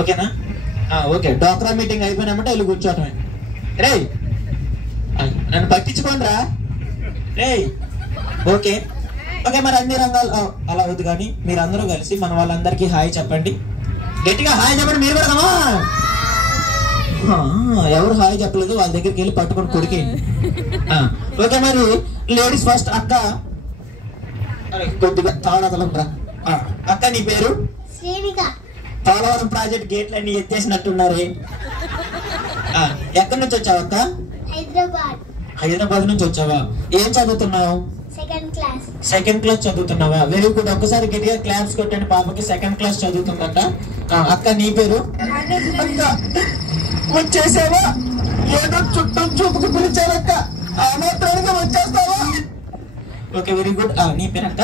ఓకేనా? ఓకే, డోక్రా మీటింగ్ అయిపోయినామంటే వెళ్ళి కూర్చోటమే. రే నన్ను పట్టించుకోండి రా రే. ఓకే ఓకే, మరి అన్ని రంగాలు అలా వద్దు కానీ మీరందరూ కలిసి మన వాళ్ళందరికీ హాయ్ చెప్పండి. గట్టిగా హాయ్ చెప్పండి మీరు కూడా. ఎవరు హాయ్ చెప్పలేదు వాళ్ళ దగ్గరికి వెళ్ళి పట్టుకొని కొడికేయండి. ఓకే, మరి లేడీస్ ఫస్ట్. అక్క కొద్దిగా తాళదలం రా. అక్క నీ పేరు? పోలవరం ప్రాజెక్ట్ గేట్లు అన్ని ఎత్తేసినట్టున్నారే. ఎక్కడి నుంచి వచ్చావు అక్క? హైదరాబాద్ నుంచి వచ్చావా? ఏం చదువుతున్నావు? సెకండ్ క్లాస్ చదువుతున్నావా? Very good. ఒక్కసారి గట్టిగా క్లాప్స్ కొట్టండి పాపకి. సెకండ్ క్లాస్ చదువుతుందట. అక్క నీ పేరు? వచ్చేసావా? ఏదో చుట్టం చూపుకు పిలిచావక్క, ఆ మాత్రానికి వచ్చేస్తావా? Okay very good. నీ పేరు అక్క?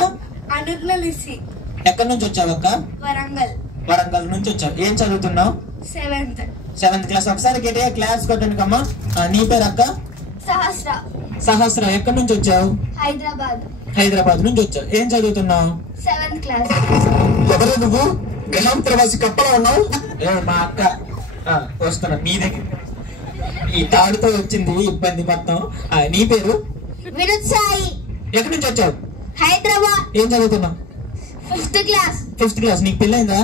ఎక్కడి నుంచి వచ్చావక్క? వరంగల్ నుంచి వచ్చావు. ఏం చదువుతున్నావు? Seventh class. ఒకసారి గట్టిగా క్లాప్స్ కొట్టండి కమ్మా. నీ పేరు అక్క? సహస్ర. ఎక్కడి నుంచి వచ్చావు? హైదరాబాద్ నుంచి వచ్చావు. ఏం చదువుతున్నావు? Seventh class. ఎవరు నువ్వు? గెలం ప్రవాసి కప్పలా ఉన్నావు. మా అక్క వస్తున్నా మీ దగ్గర. ఈ తాడుతో వచ్చింది ఇబ్బంది మొత్తం. నీ పేరు? వినోద్ సాయి. ఎక్కడి నుంచి వచ్చావు? హైదరాబాద్. ఏం చదువుతున్నావు? Fifth class. నీకు పెళ్ళైందా?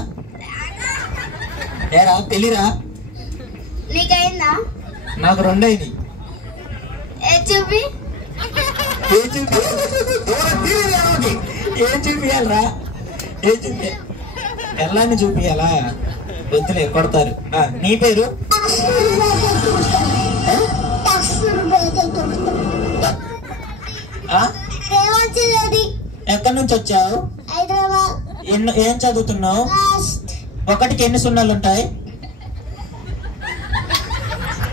ఏరా పెళ్ళిరా? నీకైందా? నాకు 2 అయినాయి. ఏం చూపియాలరా? ఏం చూపి ఎల్లాన్ని చూపియాలా? వద్దులే కొడతారు. నీ పేరు? ఎక్కడి నుంచి వచ్చావు? ఏం చదువుతున్నావు? 1కి ఎన్ని సున్నాలు ఉంటాయి?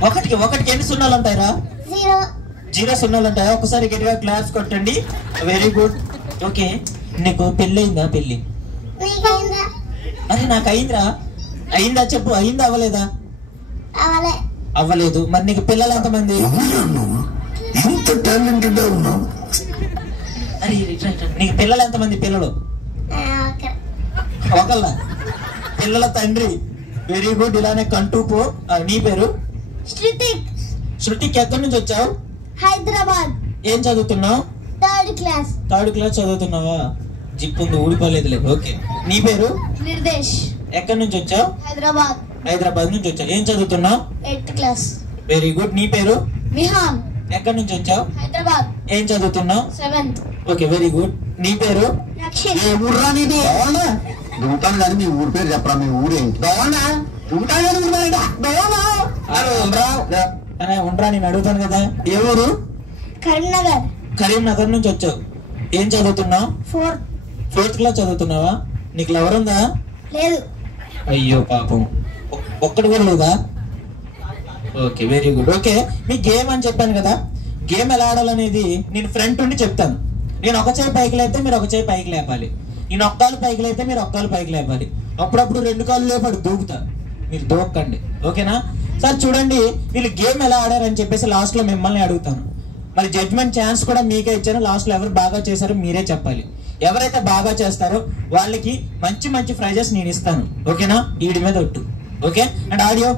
1కి ఎన్ని సున్నాలు ఉంటాయిరా? 0 సున్నాలు ఉంటాయి. ఒకసారి గట్టిగా క్లాస్ కొట్టండి. Very good. ఓకే, నీకు పెళ్ళి అయిందా? పెళ్ళి అరే నాకు అయిందిరా. అయిందా చెప్పు. అయిందా అవ్వలేదా? అవ్వలేదు. మరి నీకు పిల్లలు ఎంతమంది? అరే నీకు పిల్లలు ఎంతమంది? పిల్లలు ఒకళ్ళ. పిల్లల తండ్రి. Very good. ఇలానే కంటూ పో. నీ పేరు? శృతిక్. ఎక్కడి నుంచి వచ్చావు? హైదరాబాద్. ఏం చదువుతున్నావు? థర్డ్ క్లాస్ చదువుతున్నావా? జిప్పు ఊడిపోలేదులే. ఓకే, నీ పేరు? నిర్దేశ్. ఎక్కడి నుంచి వచ్చావు? హైదరాబాద్ నుంచి వచ్చావు. ఏం చదువుతున్నావు? 8th class. Very good. నీ పేరు? విహాన్. ఎక్కడి నుంచి వచ్చావు? హైదరాబాద్. ఏం చదువుతున్నావు? 7th. Okay very good. నీ పేరు? రక్షిత్. ఉంటాను కానీ మీ ఊరి పేరు చెప్పరా? మీ ఊరేంటి? ఉండరా, నేను అడుగుతాను కదా. ఏ ఊరు? కరీంనగర్ నుంచి వచ్చావు. ఏం చదువుతున్నావు? 4th క్లాస్ చదువుతున్నావా? నీకు లవర్ ఉందా? లేదు. అయ్యో పాపం, ఒక్కడు కూడా లేదా? Okay very good. ఓకే, మీ గేమ్ అని చెప్పాను కదా. గేమ్ ఎలా ఆడాలనేది నేను ఫ్రంట్ ఉండి చెప్తాను. నేను ఒక చేయి పైకి లేపితే మీరు ఒక చేయి పైకి లేపాలి. నేను ఒక్కలు పైకి లేపితే మీరు ఒక్కలు పైకి లేపాలి. అప్పుడప్పుడు 2 కాళ్ళు లేపాడు దూకుతా, మీరు దూకండి. ఓకేనా? సార్ చూడండి, వీళ్ళు గేమ్ ఎలా ఆడారని చెప్పేసి లాస్ట్ లో మిమ్మల్ని అడుగుతాను. మరి జడ్జ్మెంట్ ఛాన్స్ కూడా మీకే ఇచ్చాను. లాస్ట్ లో ఎవరు బాగా చేశారో మీరే చెప్పాలి. ఎవరైతే బాగా చేస్తారో వాళ్ళకి మంచి మంచి ప్రైజెస్ నేను ఇస్తాను. ఓకేనా? వీడి మీద ఒట్టు. Okay, and audio